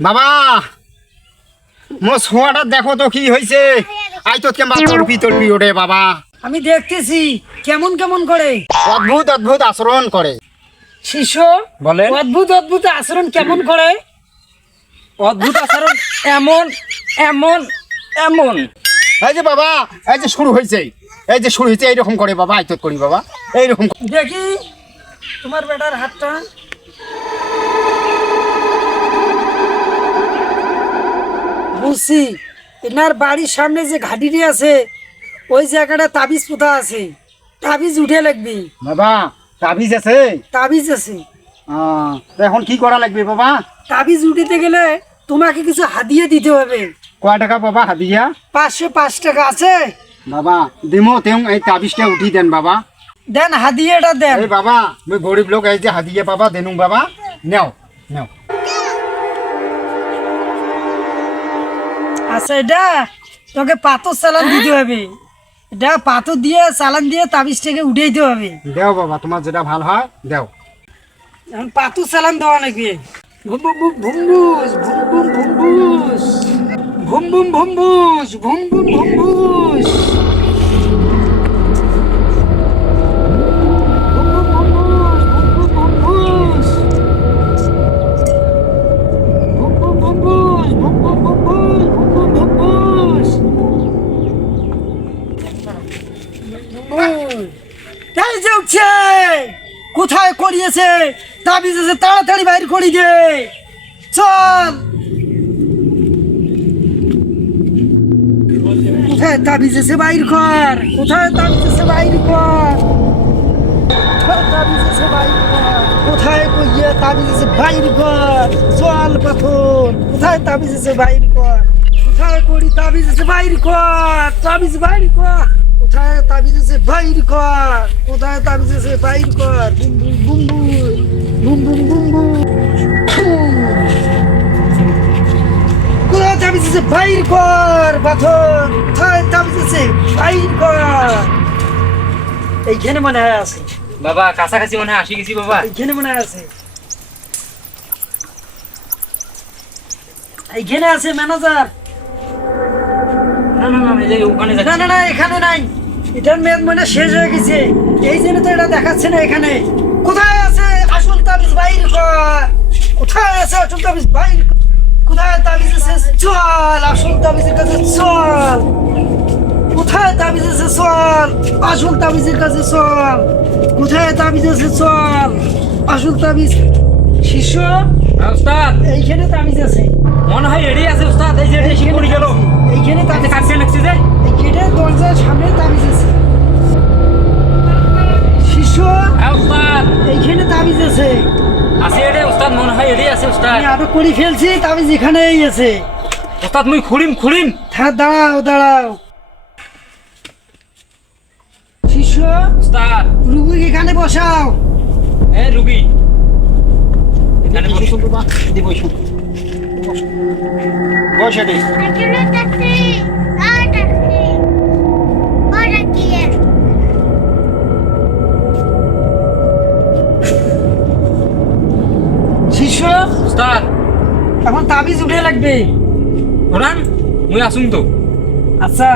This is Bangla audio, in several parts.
বাবা মো ছোঁয়াটা দেখো তো কি হয়েছে। আই তো কেমন তরপি তরপি ওঠে বাবা। আমি দেখতেছি কেমন কেমন করে অদ্ভুত অদ্ভুত আচরণ করে। শিশু বলেন। অদ্ভুত অদ্ভুত আচরণ কেমন করে? অদ্ভুত আচরণ এমন এমন এমন। এই যে বাবা, এই যে শুরু হয়েছে, এই যে শুরু হয়েছে এইরকম করে বাবা। আইত করি বাবা এইরকম। দেখি তোমার বেটার হাতটা। বুঝছি, এনার বাড়ির সামনে যে ঘাটিটি আছে ওই জায়গাটা তাবিজ পোতা আছে, তাবিজ উঠে লাগবে। বাবা তাবিজ আছে? তাবিজ আছে। তো এখন কি করা লাগবে বাবা? তাবিজ উঠিতে গেলে তোমাকে কিছু হাদিয়ে দিতে হবে। কয় টাকা বাবা হাদিয়া? 505 টাকা আছে বাবা দিমো তেও এই তাবিজটা উঠি দেন বাবা। দেন, হাদিয়েটা দেন। এই বাবা মুই গরিব লোক, এই যে হাদিয়া বাবা দেনু বাবা। নেও নেও। আচ্ছা, এটা তোকে পাথর চালান দিতে হবে। এটা পাথর দিয়ে চালান দিয়ে তাবিজটাকে উঠে দিতে হবে। দেও বাবা, তোমার যেটা ভালো হয় দেও। এখন পাথর চালান দেওয়া নাকি? ভুম ভুম ভুম ভুম্বুস, ভুম ভুম ভুম্বুস, ভুম ভুম ভুম্বুস, ভুম ভুম ভুম্বুস, কোথায় করিয়েছে তাবিজ আছে? তাড়াতাড়ি বাইর করি দে, চল। কোথায় তাবিজ আছে বাইর কর, কোথায় তাবিজ আছে বাইর কর, কোথায় তাবিজ আছে বাইর কর, কোথায় কইয়ে তাবিজ আছে বাইর কর, চল পাথর। কোথায় তাবিজ আছে বাইর কর, কোথায় করি তাবিজ আছে বাইর কর, তাবিজ বাইর কর। কোথায় তাবিজ আছে বাইর কর, কোথায় তাবিজ আছে বাইর কর। Boom boom boom boom boom boom boom. কোথায় তাবিজ আছে বাইর কর পাথর, কোথায় তাবিজ আছে বাইর কর। এইখানে মনে হয় আছে বাবা, কাছাকাছি মনে হয় আসি গেছি বাবা। এইখানে মনে হয় আছে, এইখানে আছে ম্যানেজার। না না না, এই যে ওখানে না যাচ্ছি। না না, এখানে নাই। এটার মেয়াদ মানে শেষ হয়ে গেছে, এই জন্য তো এটা দেখাচ্ছে না এখানে। কোথায় আছে আসল তাবিজ বাইর কর, কোথায় আছে আসল তাবিজ বাইর কর। কোথায় তাবিজ আছে চল, আসল তাবিজের কাছে চল। কোথায় তাবিজ আছে চল, আসল তাবিজের কাছে চল। কোথায় তাবিজ আছে চল, আসল তাবিজ। শিষ্য হ্যাঁ, উস্তাদ এইখানে তাবিজ আছে, মনে হয় এড়িয়ে আছে উস্তাদ। এই যে এসে পড়ে গেল। এইখানে তাবিজ আছে। কাটছে লাগছে যে এই গেটের দরজার সামনে তাবিজ আছে। শিষ্য হ্যাঁ উস্তাদ, এইখানে তাবিজ আছে। আছে এড়ে উস্তাদ, মনে হয় এড়িয়ে আছে উস্তাদ। আমি আটক করে ফেলছি, তাবিজ এখানেই আছে। উস্তাদ মুই খুলিম খুলিম। দাঁড়াও দাঁড়াও। শিষ্য উস্তাদ রুগী এখানে বসাও। এ রুগী এখানে বসো। বাবা দি বসুন, বসে দে। Aquilo tá assim. Ah, tá assim. Olha aqui. শিষ্য উস্তাদ এখন তাবিজ উঠে লাগবে। ওরান মুই আসুন তো। আচ্ছা,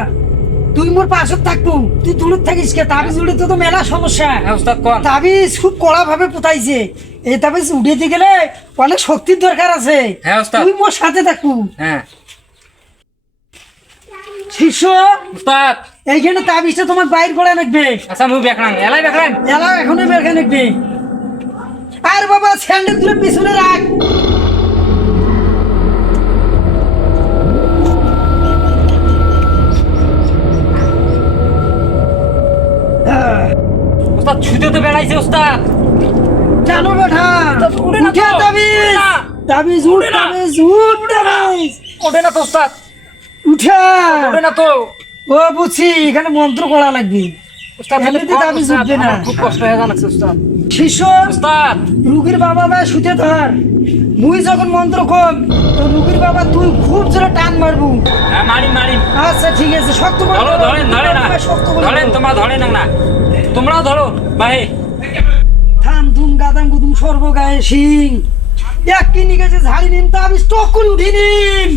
তুই মোর পাশে থাকবো, তুই দূর থাকিস কে। তাবিজ উঠে তো মেলা সমস্যা। হ্যাঁ উস্তাদ কোন। তাবিজ খুব কড়া ভাবে পোতাইছে। এই তাবিজ উঠেতে গেলে অনেক শক্তির দরকার আছে। হ্যাঁ উস্তাদ। তুই মোর সাথে থাকবো। হ্যাঁ শিষ্য উস্তাদ। এইখানে তাবিজটা তোমার বাইর করে রাখবে। আচ্ছা মুই বেকরাং এলাই বেকরাং। এলা এখনই বের করে রাখবে। আর বাবা স্যান্ডেল তুলে পিছনে রাখ। উস্তাদ ছুতে তো বেড়াইছে উস্তাদ। জানো বেটা, উঠে না তো, উঠে তাবিজ, উঠে না। তাবিজ উঠ, উঠে না। তাবিজ উঠ, তাবিজ ওঠে না তো উস্তাদ, উঠে। ওঠে না তো। ও বুঝছি, এখানে মন্ত্র করা লাগবে। উস্তাদ এমনিতে কোন তাবিজ উস্তাদ? উঠবে না। আমার খুব কষ্ট হয়ে যাচ্ছে উস্তাদ। শিষ্য উস্তাদ রুগীর বাবা ভাই শুতে ধর। মুই যখন মন্ত্র কম তো রুগীর বাবা তুই খুব জোরে টান মারবু। হ্যাঁ মারি মারি। আচ্ছা ঠিক আছে, শক্ত করে ধরো ধরেন ধরে না, শক্ত করে ধরেন তোমরা ধরেন না, তোমরাও ধরো ভাই। থাম ধুম গাদাম গুদুম সর্ব গায়ে সিং। এক কিনি গেছে ঝাড়ি নিন তা আমি স্টক করে উঠি নিন